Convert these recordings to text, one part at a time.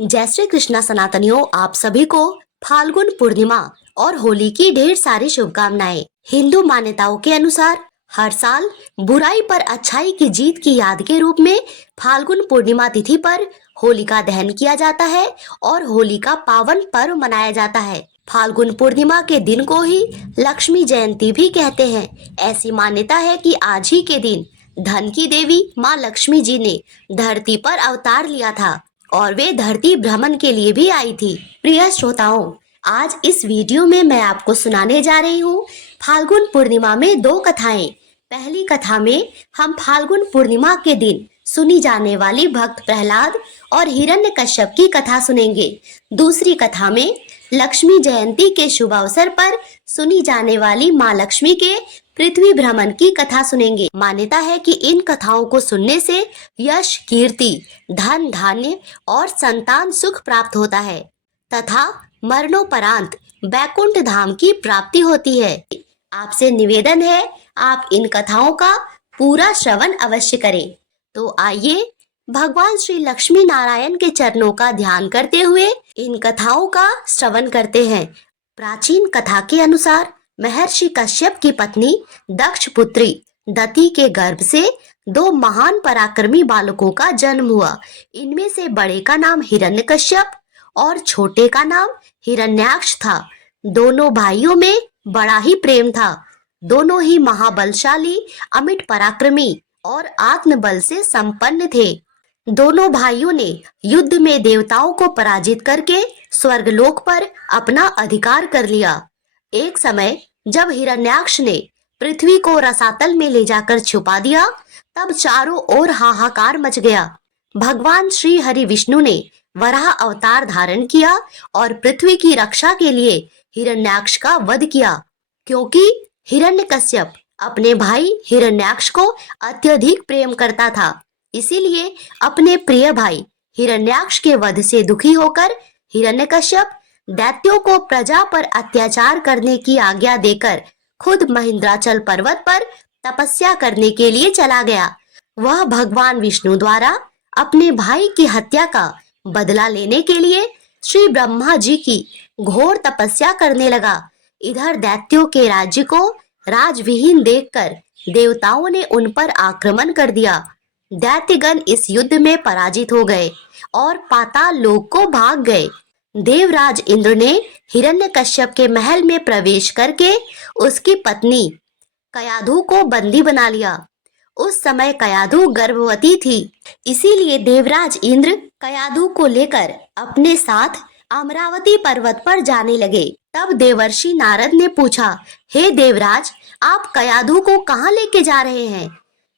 जय श्री कृष्णा सनातनियों, आप सभी को फाल्गुन पूर्णिमा और होली की ढेर सारी शुभकामनाएं। हिंदू मान्यताओं के अनुसार हर साल बुराई पर अच्छाई की जीत की याद के रूप में फाल्गुन पूर्णिमा तिथि पर होलिका दहन किया जाता है और होली का पावन पर्व मनाया जाता है। फाल्गुन पूर्णिमा के दिन को ही लक्ष्मी जयंती भी कहते हैं। ऐसी मान्यता है कि आज ही के दिन धन की देवी माँ लक्ष्मी जी ने धरती पर अवतार लिया था और वे धरती भ्रमण के लिए भी आई थी। प्रिय श्रोताओं, आज इस वीडियो में मैं आपको सुनाने जा रही हूँ फाल्गुन पूर्णिमा में दो कथाएं। पहली कथा में हम फाल्गुन पूर्णिमा के दिन सुनी जाने वाली भक्त प्रहलाद और हिरण्यकश्यप की कथा सुनेंगे। दूसरी कथा में लक्ष्मी जयंती के शुभ अवसर पर सुनी जाने वाली माँ लक्ष्मी के पृथ्वी भ्रमण की कथा सुनेंगे। मान्यता है कि इन कथाओं को सुनने से यश, कीर्ति, धन, धान्य और संतान सुख प्राप्त होता है तथा मरणोपरांत बैकुंठ धाम की प्राप्ति होती है। आपसे निवेदन है, आप इन कथाओं का पूरा श्रवण अवश्य करें। तो आइए भगवान श्री लक्ष्मी नारायण के चरणों का ध्यान करते हुए इन कथाओं का श्रवण करते हैं। प्राचीन कथा के अनुसार महर्षि कश्यप की पत्नी दक्ष पुत्री दति के गर्भ से दो महान पराक्रमी बालकों का जन्म हुआ। इनमें से बड़े का नाम हिरण्यकश्यप और छोटे का नाम हिरण्याक्ष था। दोनों भाइयों में बड़ा ही प्रेम था। दोनों ही महाबलशाली, अमिट पराक्रमी और आत्मबल से संपन्न थे। दोनों भाइयों ने युद्ध में देवताओं को पराजित करके स्वर्गलोक पर अपना अधिकार कर लिया। एक समय जब हिरण्याक्ष ने पृथ्वी को रसातल में ले जाकर छुपा दिया, तब चारों ओर हाहाकार मच गया। भगवान श्री हरि विष्णु ने वराह अवतार धारण किया और पृथ्वी की रक्षा के लिए हिरण्याक्ष का वध किया। क्योंकि हिरण्यकश्यप अपने भाई हिरण्याक्ष को अत्यधिक प्रेम करता था, इसीलिए अपने प्रिय भाई हिरण्याक्ष के वध से दुखी होकर हिरण्यकश्यप दैत्यों को प्रजा पर अत्याचार करने की आज्ञा देकर खुद महेंद्राचल पर्वत पर तपस्या करने के लिए चला गया। वह भगवान विष्णु द्वारा अपने भाई की हत्या का बदला लेने के लिए श्री ब्रह्मा जी की घोर तपस्या करने लगा। इधर दैत्यों के राज्य को राजविहीन देखकर देवताओं ने उन पर आक्रमण कर दिया। दैत्यगण इस युद्ध में पराजित हो गए और पाताल लोक को भाग गए। देवराज इंद्र ने हिरण्यकश्यप के महल में प्रवेश करके उसकी पत्नी कयाधु को बंदी बना लिया। उस समय कयाधु गर्भवती थी, इसीलिए देवराज इंद्र कयाधु को लेकर अपने साथ अमरावती पर्वत पर जाने लगे। तब देवर्षि नारद ने पूछा, हे देवराज, आप कयाधु को कहाँ लेके जा रहे हैं?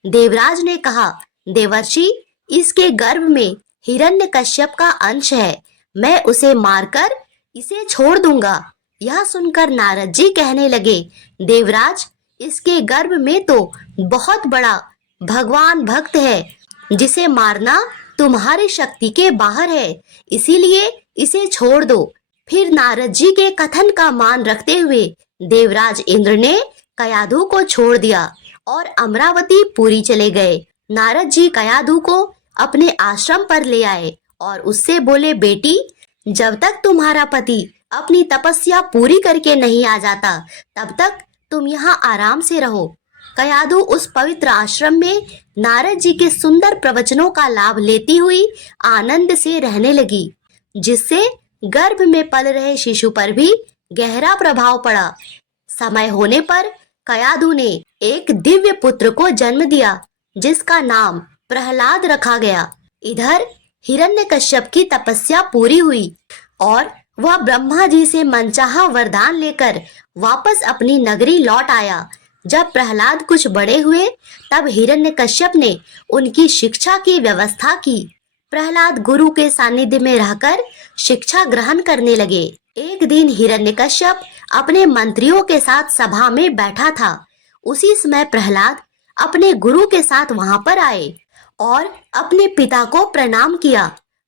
देवराज ने कहा, देवर्षि, इसके गर्भ में हिरण्यकश्यप का अंश है, मैं उसे मारकर इसे छोड़ दूंगा। यह सुनकर नारद जी कहने लगे, देवराज, इसके गर्भ में तो बहुत बड़ा भगवान भक्त है, जिसे मारना तुम्हारी शक्ति के बाहर है, इसीलिए इसे छोड़ दो। फिर नारद जी के कथन का मान रखते हुए देवराज इंद्र ने कयाधु को छोड़ दिया और अमरावती पुरी चले गए। नारद जी कयाधु को अपने आश्रम पर ले आए और उससे बोले, बेटी, जब तक तुम्हारा पति अपनी तपस्या पूरी करके नहीं आ जाता, तब तक तुम यहाँ आराम से रहो। कयाधु उस पवित्र आश्रम में नारद जी के सुंदर प्रवचनों का लाभ लेती हुई आनंद से रहने लगी, जिससे गर्भ में पल रहे शिशु पर भी गहरा प्रभाव पड़ा। समय होने पर कयाधु ने एक दिव्य पुत्र को जन्म दिया, जिसका नाम प्रहलाद रखा गया। इधर हिरण्यकश्यप की तपस्या पूरी हुई और वह ब्रह्मा जी से मनचाहा वरदान लेकर वापस अपनी नगरी लौट आया। जब प्रहलाद कुछ बड़े हुए, तब हिरण्यकश्यप ने उनकी शिक्षा की व्यवस्था की। प्रहलाद गुरु के सानिध्य में रहकर शिक्षा ग्रहण करने लगे। एक दिन हिरण्यकश्यप अपने मंत्रियों के साथ सभा में बैठा था। उसी समय प्रहलाद अपने गुरु के साथ वहां पर आए और अपने पिता को प्रणाम किया।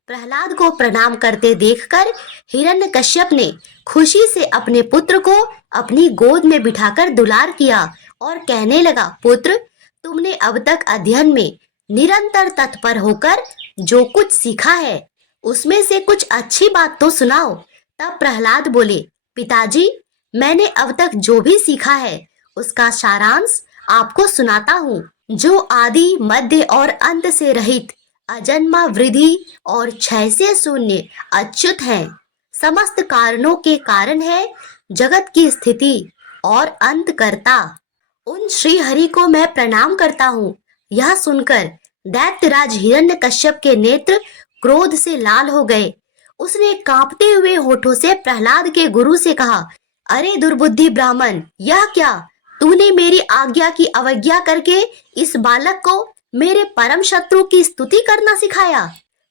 प्रहलाद को प्रणाम करते देखकर हिरण्यकश्यप ने खुशी से अपने पुत्र को अपनी गोद में बिठाकर दुलार किया और कहने लगा, पुत्र, तुमने अब तक अध्ययन में निरंतर तत्पर होकर जो कुछ सीखा है, उसमें से कुछ अच्छी बात तो सुनाओ। तब प्रहलाद बोले, पिताजी, मैंने अब तक जो भी सीखा है उसका सारांश आपको सुनाता हूँ। जो आदि मध्य और अंत से रहित, अजन्मा, वृद्धि और क्षय से शून्य, अच्युत है, समस्त कारणों के कारण है, जगत की स्थिति और अंत करता, उन श्री हरि को मैं प्रणाम करता हूँ। यह सुनकर दैत्यराज हिरण्यकश्यप के नेत्र क्रोध से लाल हो गए। उसने कांपते हुए होठों से प्रहलाद के गुरु से कहा, अरे दुर्बुद्धि ब्राह्मण, यह क्या? तूने मेरी आज्ञा की अवज्ञा करके इस बालक को मेरे परम शत्रु की स्तुति करना सिखाया।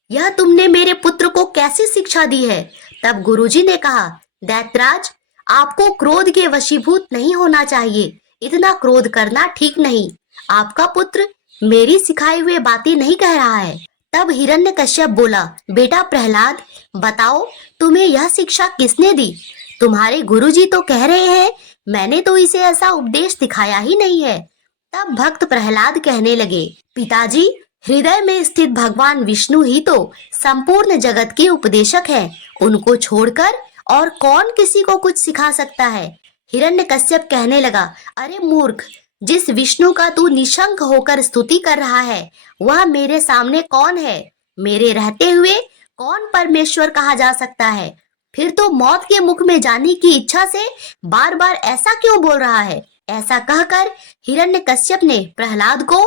यह तुमने मेरे पुत्र को कैसी शिक्षा दी है? तब गुरुजी ने कहा, दैत्यराज, आपको क्रोध के वशीभूत नहीं होना चाहिए। इतना क्रोध करना ठीक नहीं। आपका पुत्र मेरी सिखाई हुई बातें नहीं कह रहा है। तब हिरण्यकश्यप बोला, बेटा प्रहलाद, बताओ तुम्हें यह शिक्षा किसने दी? तुम्हारे गुरुजी तो कह रहे हैं, मैंने तो इसे ऐसा उपदेश दिखाया ही नहीं है। तब भक्त प्रहलाद कहने लगे, पिताजी, हृदय में स्थित भगवान विष्णु ही तो संपूर्ण जगत के उपदेशक हैं। उनको छोड़कर और कौन किसी को कुछ सिखा सकता है? हिरण्यकश्यप कहने लगा, अरे मूर्ख, जिस विष्णु का तू निशंक होकर स्तुति कर रहा है, वह मेरे सामने कौन है? मेरे रहते हुए कौन परमेश्वर कहा जा सकता है? फिर तो मौत के मुख में जाने की इच्छा से बार बार ऐसा क्यों बोल रहा है? ऐसा कहकर हिरण्यकश्यप ने प्रहलाद को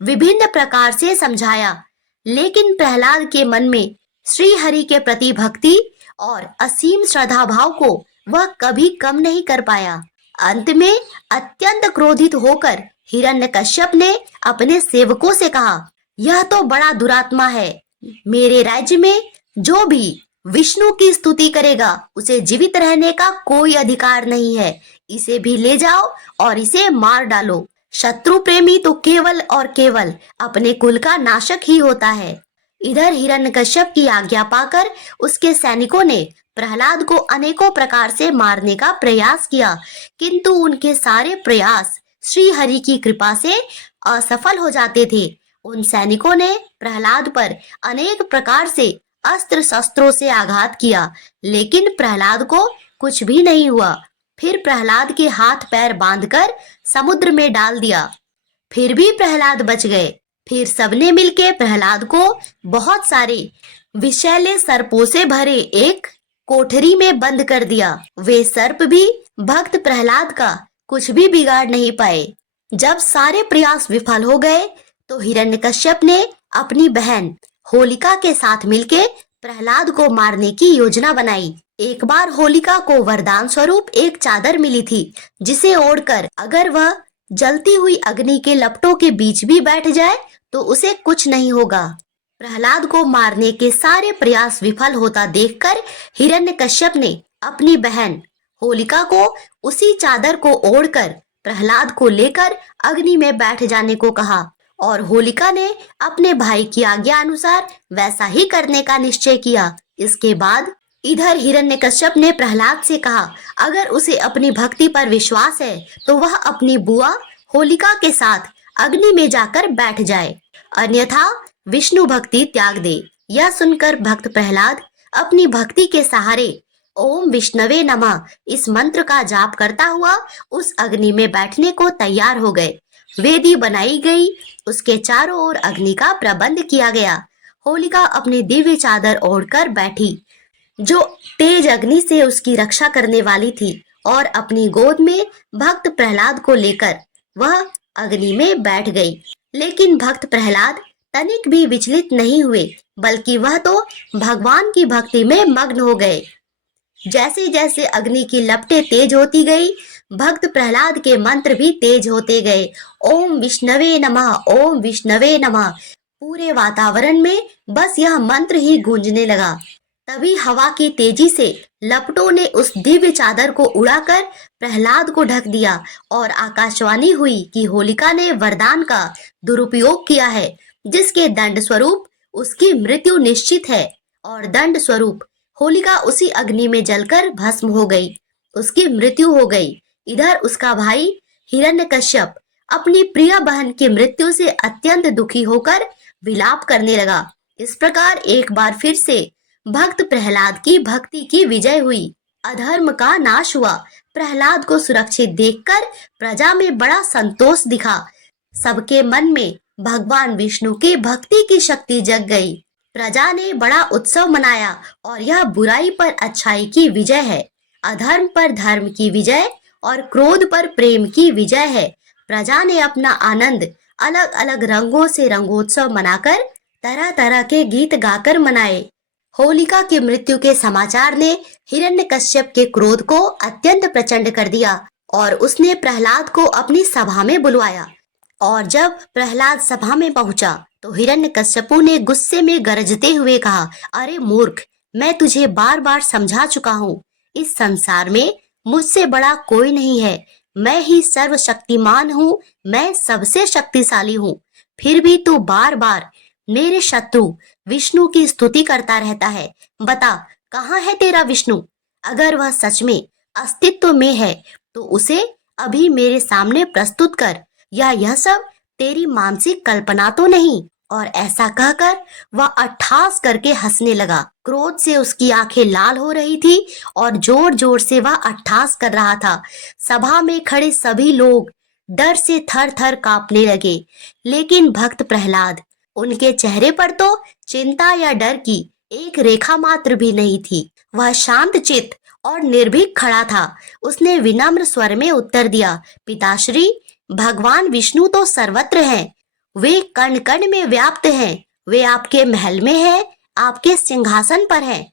विभिन्न प्रकार से समझाया, लेकिन प्रहलाद के मन में श्री हरि के प्रति भक्ति और असीम श्रद्धा भाव को वह कभी कम नहीं कर पाया। अंत में अत्यंत क्रोधित होकर हिरण्यकश्यप ने अपने सेवकों से कहा, यह तो बड़ा दुरात्मा है। मेरे राज्य में जो भी विष्णु की स्तुति करेगा उसे जीवित रहने का कोई अधिकार नहीं है। इसे भी ले जाओ और इसे मार डालो। शत्रु प्रेमी तो केवल और केवल अपने कुल का नाशक ही होता है। इधर हिरण्यकश्यप की आज्ञा पाकर उसके सैनिकों ने प्रहलाद को अनेकों प्रकार से मारने का प्रयास किया, किंतु उनके सारे प्रयास श्री हरि की कृपा से असफल हो जाते थे। उन सैनिकों ने प्रहलाद पर अनेक प्रकार से अस्त्र शस्त्रों से आघात किया, लेकिन प्रहलाद को कुछ भी नहीं हुआ। फिर प्रहलाद के हाथ पैर बांधकर समुद्र में डाल दिया, फिर भी प्रहलाद बच गए। फिर सबने मिलकर प्रहलाद को बहुत सारे विषैले सर्पों से भरे एक कोठरी में बंद कर दिया। वे सर्प भी भक्त प्रहलाद का कुछ भी बिगाड़ नहीं पाए। जब सारे प्रयास विफल हो गए तो हिरण्यकश्यप ने अपनी बहन होलिका के साथ मिलकर प्रहलाद को मारने की योजना बनाई। एक बार होलिका को वरदान स्वरूप एक चादर मिली थी, जिसे ओढ़कर अगर वह जलती हुई अग्नि के लपटों के बीच भी बैठ जाए तो उसे कुछ नहीं होगा। प्रहलाद को मारने के सारे प्रयास विफल होता देखकर हिरण्यकश्यप ने अपनी बहन होलिका को उसी चादर को ओढ़कर प्रहलाद को लेकर अग्नि में बैठ जाने को कहा, और होलिका ने अपने भाई की आज्ञा अनुसार वैसा ही करने का निश्चय किया। इसके बाद इधर हिरण्यकश्यप ने प्रहलाद से कहा, अगर उसे अपनी भक्ति पर विश्वास है तो वह अपनी बुआ होलिका के साथ अग्नि में जाकर बैठ जाए, अन्यथा विष्णु भक्ति त्याग दे। यह सुनकर भक्त प्रहलाद अपनी भक्ति के सहारे ओम विष्णवे नमः इस मंत्र का जाप करता हुआ उस अग्नि में बैठने को तैयार हो गए। वेदी बनाई गई, उसके चारों ओर अग्नि का प्रबंध किया गया। होलिका अपनी दिव्य चादर ओढ़कर बैठी, जो तेज अग्नि से उसकी रक्षा करने वाली थी, और अपनी गोद में भक्त प्रहलाद को लेकर वह अग्नि में बैठ गई। लेकिन भक्त प्रहलाद तनिक भी विचलित नहीं हुए, बल्कि वह तो भगवान की भक्ति में मग्न हो गए। जैसे जैसे अग्नि की लपटें तेज होती गई, भक्त प्रहलाद के मंत्र भी तेज होते गए। ओम विष्णवे नमः, ओम विष्णवे नमः। पूरे वातावरण में बस यह मंत्र ही गूंजने लगा। तभी हवा की तेजी से लपटों ने उस दिव्य चादर को उड़ाकर प्रहलाद को ढक दिया, और आकाशवाणी हुई कि होलिका ने वरदान का दुरुपयोग किया है, जिसके दंड स्वरूप उसकी मृत्यु निश्चित है। और दंड स्वरूप होलिका उसी अग्नि में जलकर भस्म हो गई, उसकी मृत्यु हो गई। इधर उसका भाई हिरण्यकश्यप अपनी प्रिय बहन की मृत्यु से अत्यंत दुखी होकर विलाप करने लगा। इस प्रकार एक बार फिर से भक्त प्रहलाद की भक्ति की विजय हुई। अधर्म का नाश हुआ। प्रहलाद को सुरक्षित देखकर प्रजा में बड़ा संतोष दिखा। सबके मन में भगवान विष्णु की भक्ति की शक्ति जग गई। प्रजा ने बड़ा उत्सव मनाया और यह बुराई पर अच्छाई की विजय है, अधर्म पर धर्म की विजय और क्रोध पर प्रेम की विजय है। प्रजा ने अपना आनंद अलग अलग रंगों से रंगोत्सव मनाकर तरह तरह के गीत गाकर मनाए। होलिका की मृत्यु के समाचार ने हिरण्यकश्यप के क्रोध को अत्यंत प्रचंड कर दिया और उसने प्रहलाद को अपनी सभा में बुलवाया। और जब प्रहलाद सभा में पहुंचा तो हिरण्यकश्यपु ने गुस्से में गरजते हुए कहा, अरे मूर्ख, मैं तुझे बार बार समझा चुका हूँ, इस संसार में मुझसे बड़ा कोई नहीं है। मैं ही सर्वशक्तिमान हूँ, मैं सबसे शक्तिशाली हूँ। फिर भी तू बार बार मेरे शत्रु विष्णु की स्तुति करता रहता है। बता, कहाँ है तेरा विष्णु? अगर वह सच में अस्तित्व में है तो उसे अभी मेरे सामने प्रस्तुत कर, या यह सब तेरी मानसिक कल्पना तो नहीं। और ऐसा कहकर वह अट्ठास करके हंसने लगा। क्रोध से उसकी आंखें लाल हो रही थी और जोर जोर से वह अट्ठास कर रहा था। सभा में खड़े सभी लोग डर से थर थर कांपने लगे, लेकिन भक्त प्रहलाद, उनके चेहरे पर तो चिंता या डर की एक रेखा मात्र भी नहीं थी। वह शांत चित्त और निर्भीक खड़ा था। उसने विनम्र स्वर में उत्तर दिया, पिताश्री, भगवान विष्णु तो सर्वत्र हैं। वे कण कण में व्याप्त हैं। वे आपके महल में हैं, आपके सिंहासन पर हैं,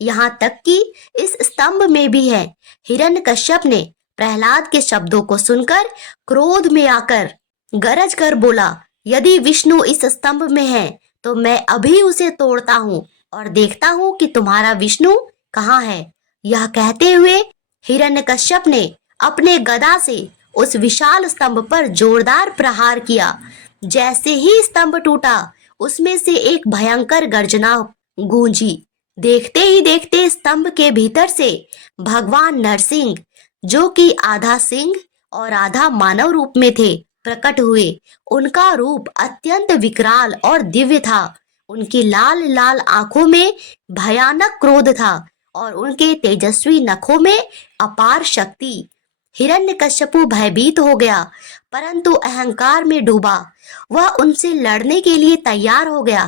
यहाँ तक कि इस स्तंभ में भी है। हिरण्यकश्यप ने प्रहलाद के शब्दों को सुनकर क्रोध में आकर गरज कर बोला, यदि विष्णु इस स्तंभ में है तो मैं अभी उसे तोड़ता हूँ और देखता हूँ कि तुम्हारा विष्णु कहाँ है। यह कहते हुए हिरण्यकश्यप ने अपने गदा से उस विशाल स्तंभ पर जोरदार प्रहार किया। जैसे ही स्तंभ टूटा, उसमें से एक भयंकर गर्जना गूंजी। देखते ही देखते स्तंभ के भीतर से भगवान नरसिंह, जो कि आधा सिंह और आधा मानव रूप में थे, प्रकट हुए। उनका रूप अत्यंत विकराल और दिव्य था। उनकी लाल लाल आंखों में भयानक क्रोध था और उनके तेजस्वी नखों में अपार शक्ति। हिरण्यकश्यपु भयभीत हो गया, परंतु अहंकार में डूबा वह उनसे लड़ने के लिए तैयार हो गया।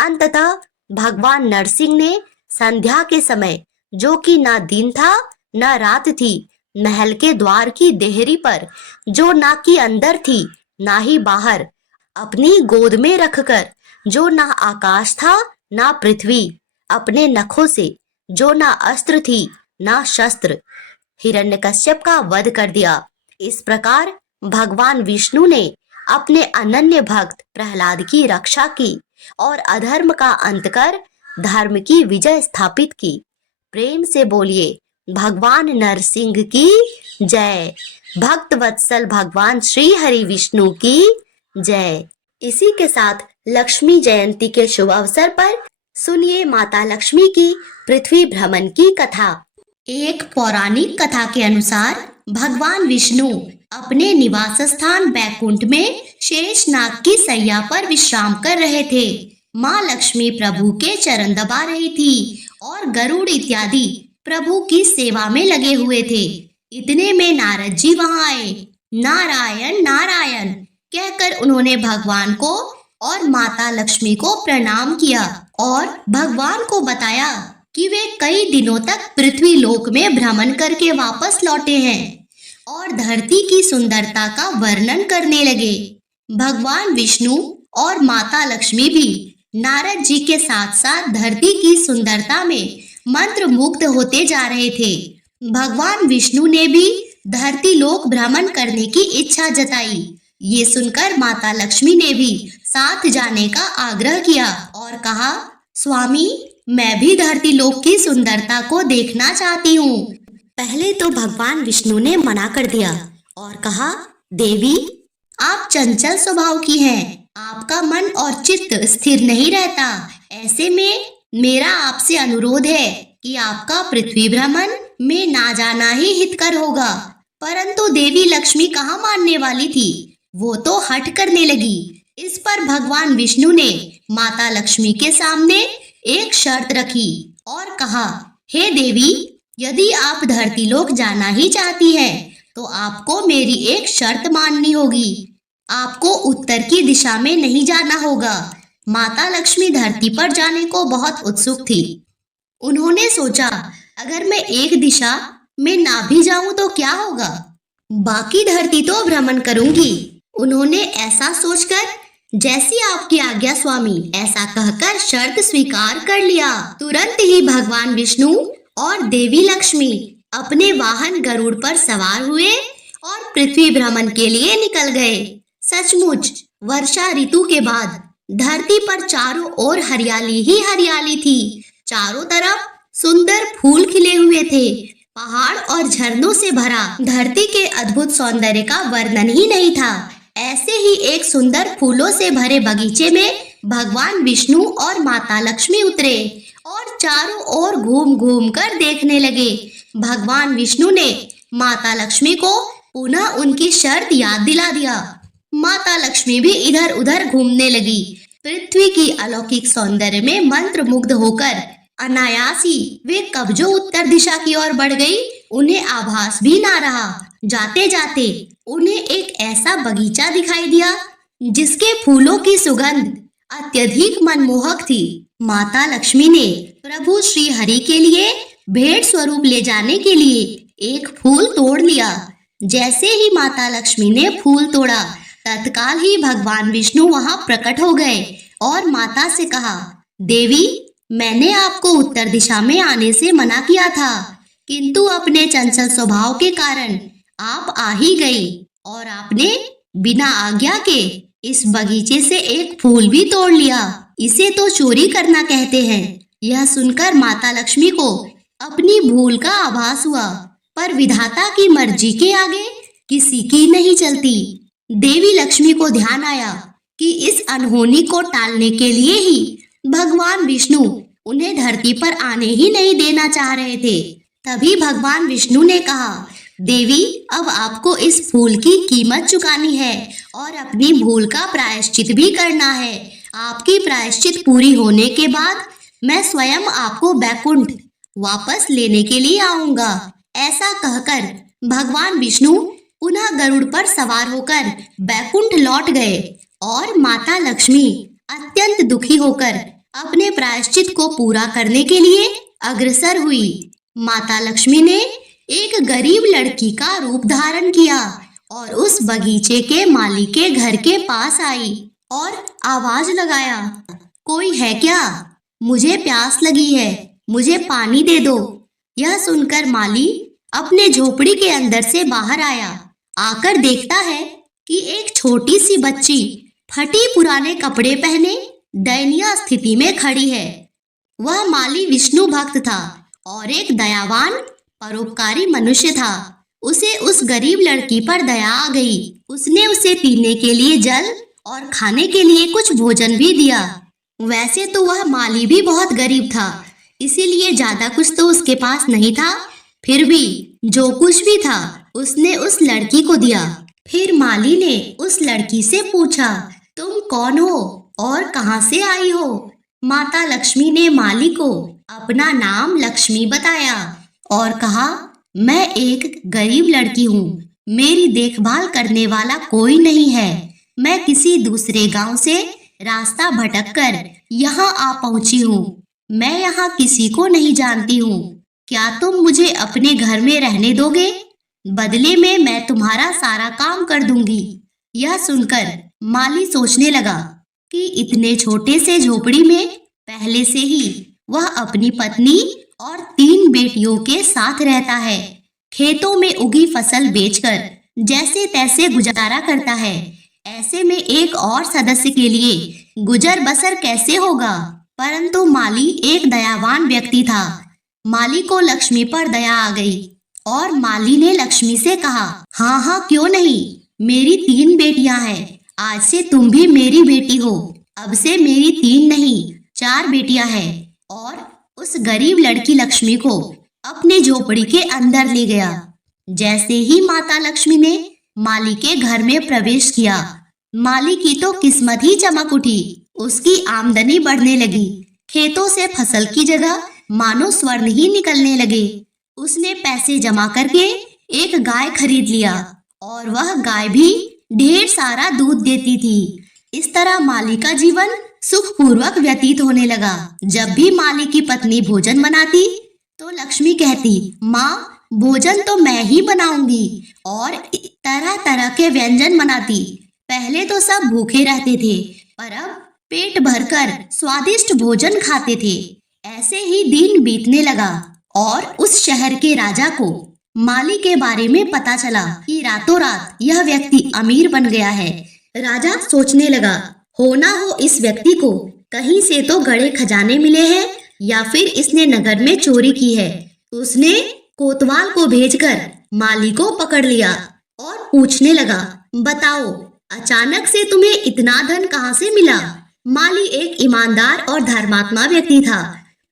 अंततः भगवान नरसिंह ने संध्या के समय, जो कि ना दिन था ना रात थी, महल के द्वार की देहरी पर, जो ना कि अंदर थी ना ही बाहर, अपनी गोद में रखकर, जो ना आकाश था ना पृथ्वी, अपने नखों से, जो ना अस्त्र थी ना शस्त्र, हिरण्यकश्यप का वध कर दिया। इस प्रकार भगवान विष्णु ने अपने अनन्य भक्त प्रहलाद की रक्षा की और अधर्म का अंत कर धर्म की विजय स्थापित की। प्रेम से बोलिए, भगवान नरसिंह की जय। भक्त वत्सल भगवान श्री हरि विष्णु की जय। इसी के साथ लक्ष्मी जयंती के शुभ अवसर पर सुनिए माता लक्ष्मी की पृथ्वी भ्रमण की कथा। एक पौराणिक कथा के अनुसार भगवान विष्णु अपने निवास स्थान बैकुंठ में शेषनाग की सैया पर विश्राम कर रहे थे। माँ लक्ष्मी प्रभु के चरण दबा रही थी और गरुड़ इत्यादि प्रभु की सेवा में लगे हुए थे। इतने में नारद जी वहां आए। नारायण नारायण कहकर उन्होंने भगवान को और माता लक्ष्मी को प्रणाम किया और भगवान को बताया कि वे कई दिनों तक पृथ्वी लोक में भ्रमण करके वापस लौटे हैं और धरती की सुंदरता का वर्णन करने लगे। भगवान विष्णु और माता लक्ष्मी भी नारद जी के साथ साथ धरती की सुंदरता में मंत्र मुग्ध होते जा रहे थे। भगवान विष्णु ने भी धरती लोक भ्रमण करने की इच्छा जताई। ये सुनकर माता लक्ष्मी ने भी साथ जाने का आग्रह किया और कहा, स्वामी, मैं भी धरती लोक की सुंदरता को देखना चाहती हूँ। पहले तो भगवान विष्णु ने मना कर दिया और कहा, देवी, आप चंचल स्वभाव की हैं, आपका मन और चित्त स्थिर नहीं रहता। ऐसे में मेरा आपसे अनुरोध है कि आपका पृथ्वी भ्रमण में ना जाना ही हितकर होगा। परंतु देवी लक्ष्मी कहाँ मानने वाली थी। वो तो हठ करने लगी। इस पर भगवान विष्णु ने माता लक्ष्मी के सामने एक शर्त रखी और कहा, हे देवी, यदि आप धरती लोक जाना ही चाहती है तो आपको मेरी एक शर्त माननी होगी। आपको उत्तर की दिशा में नहीं जाना होगा। माता लक्ष्मी धरती पर जाने को बहुत उत्सुक थी। उन्होंने सोचा, अगर मैं एक दिशा में ना भी जाऊं तो क्या होगा, बाकी धरती तो भ्रमण करूंगी। उन्होंने ऐसा सोचकर, जैसी आपकी आज्ञा स्वामी, ऐसा कहकर शर्त स्वीकार कर लिया। तुरंत ही भगवान विष्णु और देवी लक्ष्मी अपने वाहन गरुड़ पर सवार हुए और पृथ्वी भ्रमण के लिए निकल गए। सचमुच वर्षा ऋतु के बाद धरती पर चारों ओर हरियाली ही हरियाली थी। चारों तरफ सुंदर फूल खिले हुए थे। पहाड़ और झरनों से भरा धरती के अद्भुत सौंदर्य का वर्णन ही नहीं था। ऐसे ही एक सुंदर फूलों से भरे बगीचे में भगवान विष्णु और माता लक्ष्मी उतरे और चारों ओर घूम घूम कर देखने लगे। भगवान विष्णु ने माता लक्ष्मी को पुनः उनकी शर्त याद दिला दिया। माता लक्ष्मी भी इधर उधर घूमने लगी। पृथ्वी की अलौकिक सौंदर्य में मंत्रमुग्ध होकर अनायास ही वे कब जो उत्तर दिशा की ओर बढ़ गई, उन्हें आभास भी ना रहा। जाते जाते उन्हें एक ऐसा बगीचा दिखाई दिया जिसके फूलों की सुगंध अत्यधिक मनमोहक थी। माता लक्ष्मी ने प्रभु श्री हरि के लिए भेंट स्वरूप ले जाने के लिए एक फूल तोड़ लिया। जैसे ही माता लक्ष्मी ने फूल तोड़ा, तत्काल ही भगवान विष्णु वहां प्रकट हो गए और माता से कहा, देवी, मैंने आपको उत्तर दिशा में आने से मना किया था, किंतु अपने चंचल स्वभाव के कारण आप आ ही गई और आपने बिना आज्ञा के इस बगीचे से एक फूल भी तोड़ लिया। इसे तो चोरी करना कहते हैं। यह सुनकर माता लक्ष्मी को अपनी भूल का आभास हुआ, पर विधाता की मर्जी के आगे किसी की नहीं चलती। देवी लक्ष्मी को ध्यान आया कि इस अनहोनी को टालने के लिए ही भगवान विष्णु उन्हें धरती पर आने ही नहीं देना चाह रहे थे। तभी भगवान विष्णु ने कहा, देवी, अब आपको इस फूल की कीमत चुकानी है और अपनी भूल का प्रायश्चित भी करना है। आपकी प्रायश्चित पूरी होने के बाद मैं स्वयं आपको बैकुंठ वापस लेने के लिए आऊंगा। ऐसा कहकर भगवान विष्णु पुनः गरुड़ पर सवार होकर बैकुंठ लौट गए और माता लक्ष्मी अत्यंत दुखी होकर अपने प्रायश्चित को पूरा करने के लिए अग्रसर हुई। माता लक्ष्मी ने एक गरीब लड़की का रूप धारण किया और उस बगीचे के माली के घर के पास आई और आवाज लगाया, कोई है क्या? मुझे प्यास लगी है, मुझे पानी दे दो। यह सुनकर माली अपने झोपड़ी के अंदर से बाहर आया। आकर देखता है कि एक छोटी सी बच्ची फटी पुराने कपड़े पहने दयनीय स्थिति में खड़ी है। वह माली विष्णु भक्त था और एक दयावान परोपकारी मनुष्य था। उसे उस गरीब लड़की पर दया आ गई। उसने उसे पीने के लिए जल और खाने के लिए कुछ भोजन भी दिया। वैसे तो वह माली भी बहुत गरीब था, इसीलिए ज्यादा कुछ तो उसके पास नहीं था। फिर भी जो कुछ भी था उसने उस लड़की को दिया। फिर माली ने उस लड़की से पूछा, तुम कौन हो और कहां से आई हो? माता लक्ष्मी ने माली को अपना नाम लक्ष्मी बताया और कहा, मैं एक गरीब लड़की हूँ, मेरी देखभाल करने वाला कोई नहीं है। मैं किसी दूसरे गांव से रास्ता भटककर यहाँ आ पहुँची हूँ। मैं यहाँ किसी को नहीं जानती हूँ। क्या तुम मुझे अपने घर में रहने दोगे? बदले में मैं तुम्हारा सारा काम कर दूंगी। यह सुनकर माली सोचने लगा कि इतने छोटे से झोपड़ी में पहले से ही वह अपनी पत्नी और 3 बेटियों के साथ रहता है। खेतों में उगी फसल बेचकर जैसे तैसे गुजारा करता है। ऐसे में एक और सदस्य के लिए गुजर बसर कैसे होगा? परंतु माली एक दयावान व्यक्ति था। माली को लक्ष्मी पर दया आ गई और माली ने लक्ष्मी से कहा, हाँ हाँ क्यों नहीं, मेरी 3 बेटियां हैं। आज से तुम भी मेरी बेटी हो। अब से मेरी 3 नहीं 4 बेटियां हैं। और उस गरीब लड़की लक्ष्मी को अपने झोपड़ी के अंदर ले गया। जैसे ही माता लक्ष्मी ने माली के घर में प्रवेश किया, माली की तो किस्मत ही चमक उठी। उसकी आमदनी बढ़ने लगी। खेतों से फसल की जगह मानो स्वर्ण ही निकलने लगे। उसने पैसे जमा करके एक गाय खरीद लिया और वह गाय भी ढेर सारा दूध देती थी। इस तरह माली का जीवन सुखपूर्वक व्यतीत होने लगा। जब भी माली की पत्नी भोजन बनाती तो लक्ष्मी कहती, माँ भोजन तो मैं ही बनाऊंगी, और तरह तरह के व्यंजन बनाती। पहले तो सब भूखे रहते थे, पर अब पेट भरकर स्वादिष्ट भोजन खाते थे। ऐसे ही दिन बीतने लगा और उस शहर के राजा को माली के बारे में पता चला कि रातों रात यह व्यक्ति अमीर बन गया है। राजा सोचने लगा, होना हो इस व्यक्ति को कहीं से तो गड़े खजाने मिले हैं या फिर इसने नगर में चोरी की है। उसने कोतवाल को भेजकर माली को पकड़ लिया और पूछने लगा, बताओ अचानक से तुम्हें इतना धन कहाँ से मिला? माली एक ईमानदार और धर्मात्मा व्यक्ति था।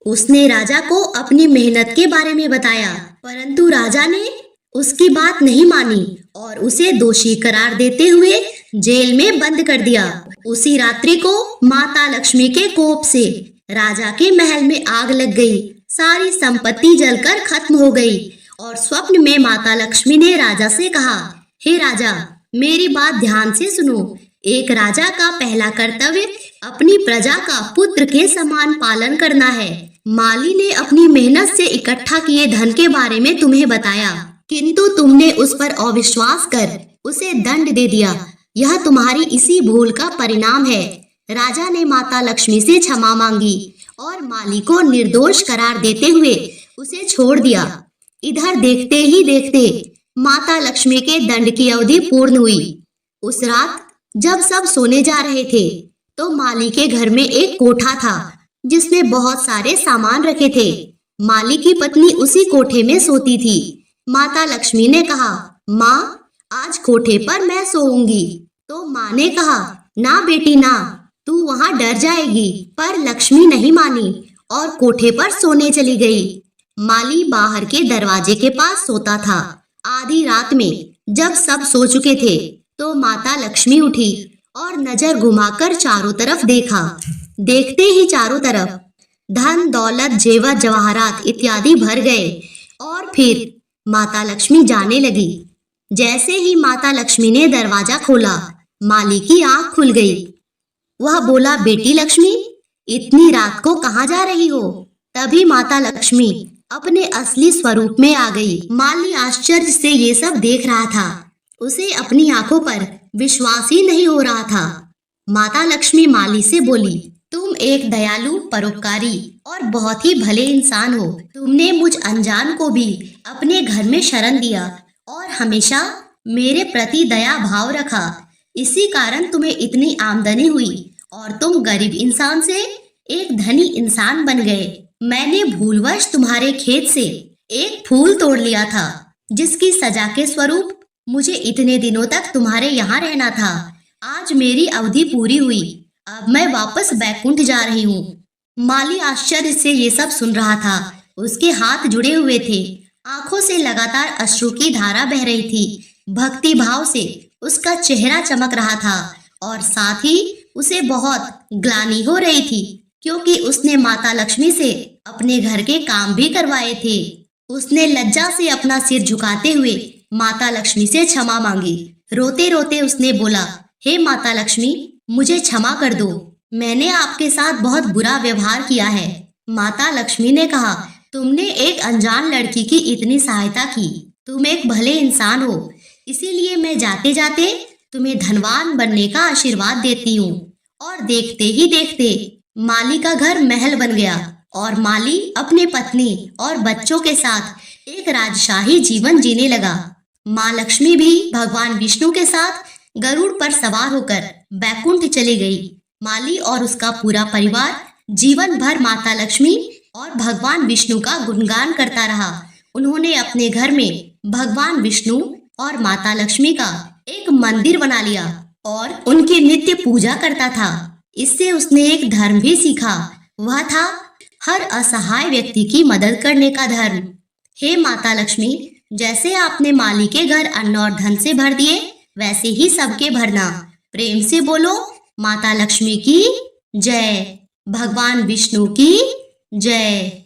उसने राजा को अपनी मेहनत के बारे में बताया, परंतु राजा ने उसकी बात नहीं मानी और उसे दोषी करार देते हुए जेल में बंद कर दिया। उसी रात्रि को माता लक्ष्मी के कोप से राजा के महल में आग लग गई। सारी संपत्ति जलकर खत्म हो गई और स्वप्न में माता लक्ष्मी ने राजा से कहा, हे राजा, मेरी बात ध्यान से सुनो। एक राजा का पहला कर्तव्य अपनी प्रजा का पुत्र के समान पालन करना है। माली ने अपनी मेहनत से इकट्ठा किए धन के बारे में तुम्हें बताया, किंतु तुमने उस पर अविश्वास कर उसे दंड दे दिया। यह तुम्हारी इसी भूल का परिणाम है। राजा ने माता लक्ष्मी से क्षमा मांगी और माली को निर्दोष करार देते हुए उसे छोड़ दिया। इधर देखते ही देखते माता लक्ष्मी के दंड की अवधि पूर्ण हुई। उस रात जब सब सोने जा रहे थे तो माली के घर में एक कोठा था जिसमें बहुत सारे सामान रखे थे। माली की पत्नी उसी कोठे में सोती थी। माता लक्ष्मी ने कहा, माँ आज कोठे पर मैं सोऊंगी। तो माँ ने कहा, ना बेटी ना, तू वहाँ डर जाएगी। पर लक्ष्मी नहीं मानी और कोठे पर सोने चली गई। माली बाहर के दरवाजे के पास सोता था। आधी रात में जब सब सो चुके थे तो माता लक्ष्मी उठी और नजर घुमाकर चारों तरफ देखा। देखते ही चारों तरफ धन दौलत जेवर जवाहरात इत्यादि भर गए और फिर माता लक्ष्मी जाने लगी। जैसे ही माता लक्ष्मी ने दरवाजा खोला, माली की आंख खुल गई। वह बोला, बेटी लक्ष्मी, इतनी रात को कहाँ जा रही हो? तभी माता लक्ष्मी अपने असली स्वरूप में आ गई। माली आश्चर्य से ये सब देख रहा था। उसे अपनी आंखों पर विश्वास ही नहीं हो रहा था। माता लक्ष्मी माली से बोली, तुम एक दयालु, परोपकारी और बहुत ही भले इंसान हो। तुमने मुझ अनजान को भी अपने घर में शरण दिया और हमेशा मेरे प्रति दया भाव रखा। इसी कारण तुम्हें इतनी आमदनी हुई और तुम गरीब इंसान से एक धनी इंसान बन गए। मैंने भूलवश तुम्हारे खेत से एक फूल तोड़ लिया था जिसकी सजा के स्वरूप मुझे इतने दिनों तक तुम्हारे यहाँ रहना था। आज मेरी अवधि पूरी हुई। अब मैं वापस बैकुंठ जा रही हूँ। माली आश्चर्य से ये सब सुन रहा था। उसके हाथ जुड़े हुए थे, आंखों से लगातार अश्रु की धारा बह रही थी। भक्ति भाव से उसका चेहरा चमक रहा था और साथ ही उसे बहुत ग्लानि हो रही थी क्योंकि उसने माता लक्ष्मी से अपने घर के काम भी करवाए थे। उसने लज्जा से अपना सिर झुकाते हुए माता लक्ष्मी से क्षमा मांगी। रोते रोते उसने बोला, हे माता लक्ष्मी, मुझे क्षमा कर दो। मैंने आपके साथ बहुत बुरा व्यवहार किया है। माता लक्ष्मी ने कहा, तुमने एक अनजान लड़की की इतनी सहायता की। तुम एक भले इंसान हो, इसीलिए मैं जाते जाते तुम्हें धनवान बनने का आशीर्वाद देती हूँ। और देखते ही देखते माली का घर महल बन गया और माली अपने पत्नी और बच्चों के साथ एक राजशाही जीवन जीने लगा। माँ लक्ष्मी भी भगवान विष्णु के साथ गरुड़ पर सवार होकर बैकुंठ चली गई। माली और उसका पूरा परिवार जीवन भर माता लक्ष्मी और भगवान विष्णु का गुणगान करता रहा। उन्होंने अपने घर में भगवान विष्णु और माता लक्ष्मी का एक मंदिर बना लिया और उनकी नित्य पूजा करता था। इससे उसने एक धर्म भी सीखा, वह था हर असहाय व्यक्ति की मदद करने का धर्म। हे माता लक्ष्मी, जैसे आपने माली के घर अन्न और धन से भर दिए, वैसे ही सबके भरना। प्रेम से बोलो माता लक्ष्मी की जय, भगवान विष्णु की जय।